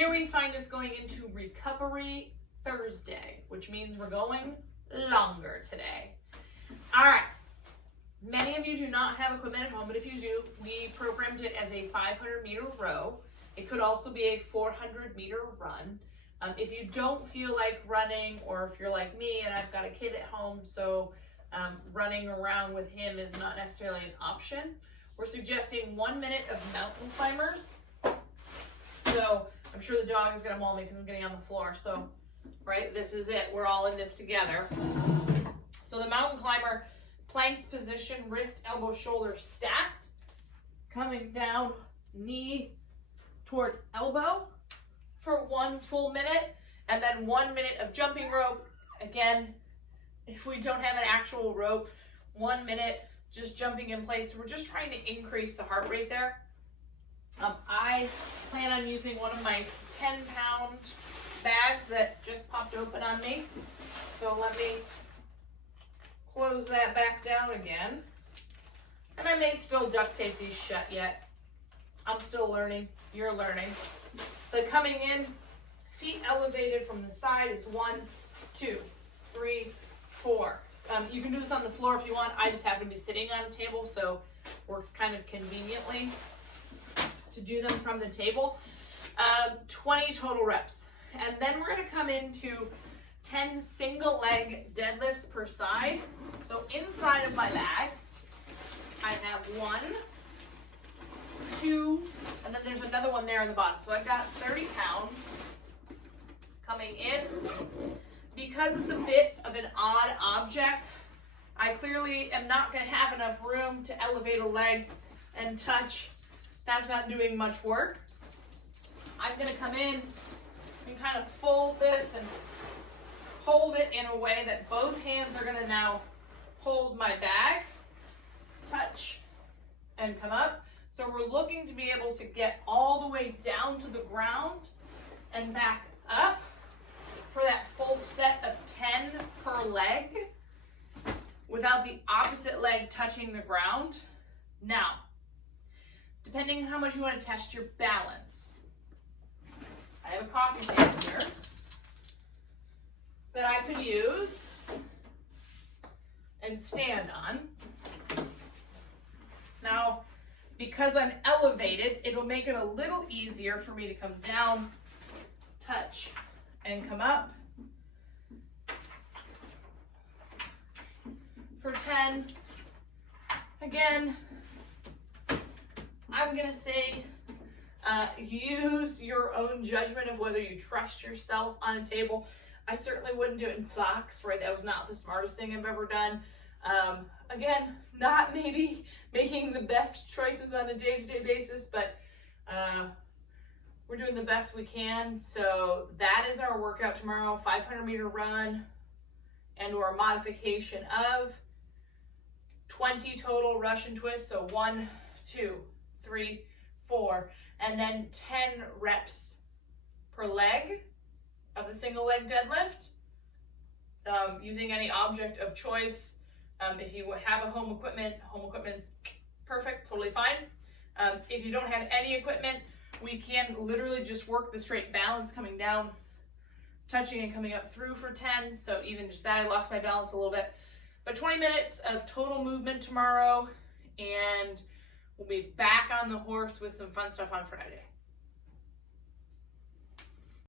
here we find us going into Recovery Thursday, which means we're going longer today. All right. Many of you do not have equipment at home, but if you do, we programmed it as a 500-meter row. It could also be a 400-meter run. If you don't feel like running, or if you're like me and I've got a kid at home, so running around with him is not necessarily an option, we're suggesting 1 minute of mountain climbers. So I'm sure the dog is going to maul me because I'm getting on the floor. So, right, this is it. We're all in this together. So the mountain climber, planked position, wrist, elbow, shoulder stacked, coming down, knee towards elbow for 1 full minute, and then 1 minute of jumping rope. Again, if we don't have an actual rope, 1 minute just jumping in place. We're just trying to increase the heart rate there. I plan on using one of my 10-pound bags that just popped open on me. So let me close that back down again. And I may still duct tape these shut yet. I'm still learning. You're learning. But coming in, feet elevated from the side is 1, 2, 3, 4. You can do this on the floor if you want. I just happen to be sitting on a table, so works kind of conveniently to do them from the table. 20 total reps. And then we're going to come into 10 single leg deadlifts per side. So inside of my bag, I have 1, 2, and then there's another one there on the bottom. So I've got 30 pounds coming in. Because it's a bit of an odd object, I clearly am not going to have enough room to elevate a leg and touch. That's not doing much work. I'm going to come in and kind of fold this and hold it in a way that both hands are going to now hold my bag, touch, and come up. So we're looking to be able to get all the way down to the ground and back up for that full set of 10 per leg without the opposite leg touching the ground. Now, depending on how much you want to test your balance, I have a coffee table here that I could use and stand on. Now, because I'm elevated, it'll make it a little easier for me to come down, touch, and come up for 10. Again, I'm gonna say use your own judgment of whether you trust yourself on a table. I certainly wouldn't do it in socks, right? That was not the smartest thing I've ever done. Again, not maybe making the best choices on a day-to-day basis, but we're doing the best we can. So that is our workout tomorrow, 500-meter run and or modification of 20 total Russian twists. So 1, 2, 3, 4, and then 10 reps per leg of the single leg deadlift, using any object of choice. If you have a home equipment's perfect, totally fine. If you don't have any equipment, we can literally just work the straight balance coming down, touching and coming up through for 10. So even just that, I lost my balance a little bit. But 20 minutes of total movement tomorrow, and we'll be back on the horse with some fun stuff on Friday.